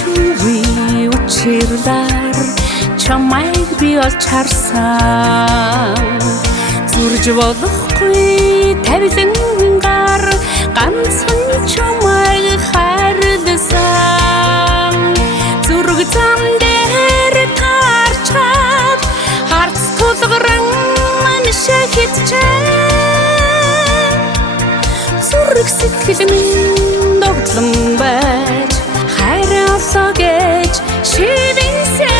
чуви учирлаар чамайг би олж харсан зүрж болохгүй тавилангаар ганцхан чамайг хайрласан зүрх зам дээр таарчаад харц тулгаран шахитчээ зүрх сэтгэл минь догтлон байж хайрлаа гэж шивэнсэн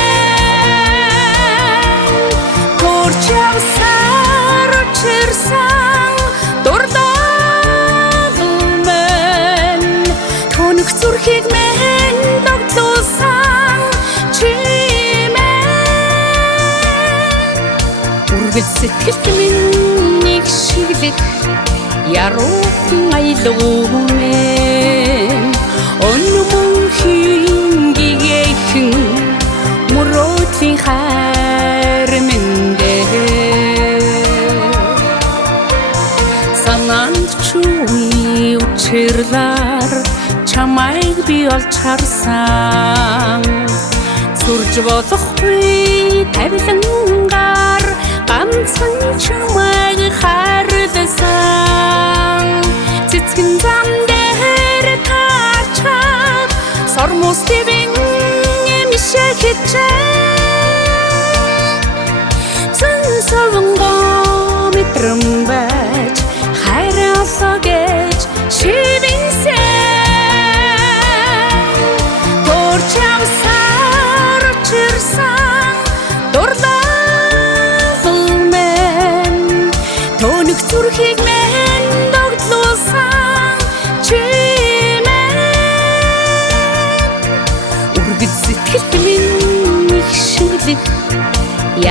турчавсаар учирсан дурдал мэн тоног зүрхийг минь догтлуулсан үргэл сэтгэлд минь нэг шиглэх яруухан аялгуумэн өнмөн хингэхэн мөрөөдлийн хайр мэндээ санаанд чуви учирлаар чамайг би олж харсан сүрж болохгүй тавилангаар ганцхан чамайг хайрласан цэцгэн зам дээр таарчаад сормос твин эмшэхичээ зэн савнгоо мэтрэн байж хайрлаа гэж шивэнсэн турчавсаар учирсан зүрхийг минь догтлуулсан чимээ үргэлж сэтгэлд минь их шиглэх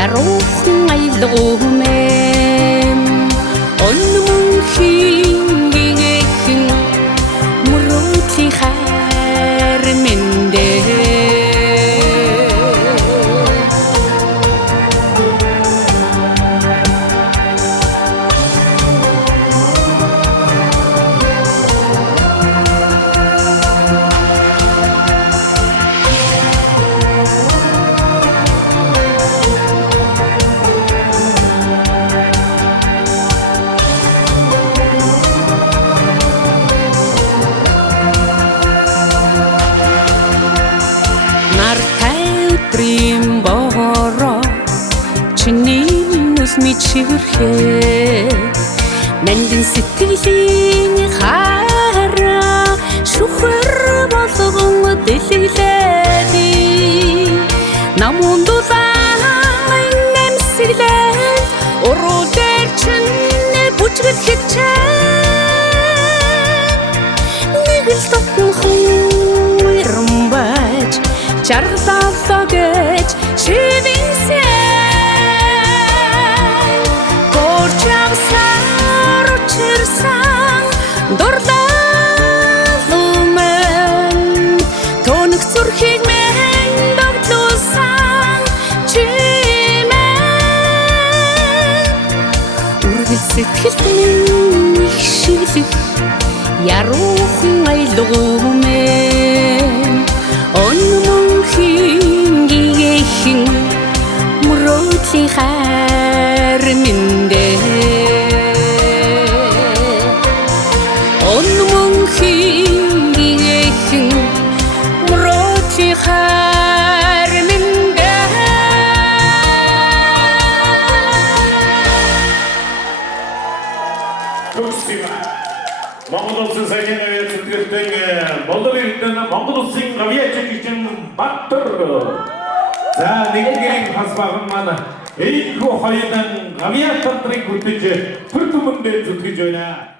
яруухан аялгуумэн өнмөн хингэхэн мөрөөдлийн хайр мэндээ Бохоро чиний нүс мичирхээ мэндэн сэтгэлийн хараа шүхэр болгон дэлгэлээ намун дулаан нэмсэглээ уруу дээр чинь бүжгэл хичээ нэг л татнхан уйран байж жаргалаа гэж шивэнсэн турчавсаар учирсан дурдал мэн тоног зүрхийг минь догтлуулсан чимээ үргэл сэтгэлд минь их шиглэх яруухан аялгуумэн өнмөн хингэхэн мөрөөдлийн хайр мэндээ өнмөн хингэхэн мөрөөдлийн хайр мэндээ Монгол улсын саяны зөвлөлтөнд Монгол эрдэнэ Монгол улсын гавьяач гişin Баттар. За нэгдүгээр хас баган маань энэ хоёрын гавьяа татрыг хөтөж бүр түмэндээ зүтгэж байна.